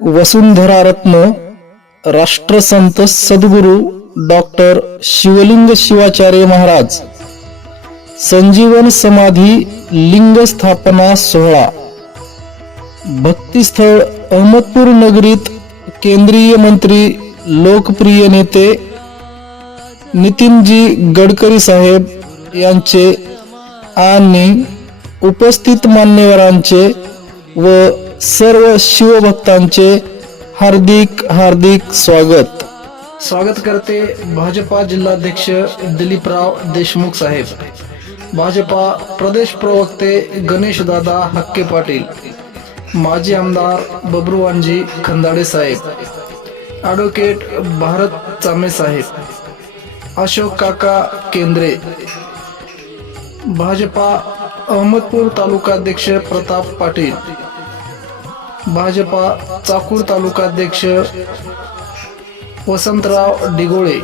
वसुंधरा रत्न राष्ट्रसंत सद्गुरू डॉक्टर शिवलिंग शिवाचार्य महाराज संजीवन समाधी लिंग स्थापना सोहळा भक्तिस्थळ अहमदपूर नगरीत केंद्रीय मंत्री लोकप्रिय नेते नितीनजी गडकरी साहेब यांचे आणि उपस्थित मान्यवरांचे व सर्व शिवभक्तांचे हार्दिक हार्दिक स्वागत. स्वागत करते भाजपा जिल्हाध्यक्ष दिलीपराव देशमुख साहेब. भाजपा प्रदेश प्रवक्ते गणेशदादा हक्के पाटील. माजी आमदार बबरूवांजी खंदाडे साहेब. ॲडव्होकेट भारत चामे साहेब. अशोक काका केंद्रे. भाजपा अहमदपूर तालुकाध्यक्ष प्रताप पाटील. भाजपा चाकूर तालुकाध्यक्ष वसंतराव डिगोळे.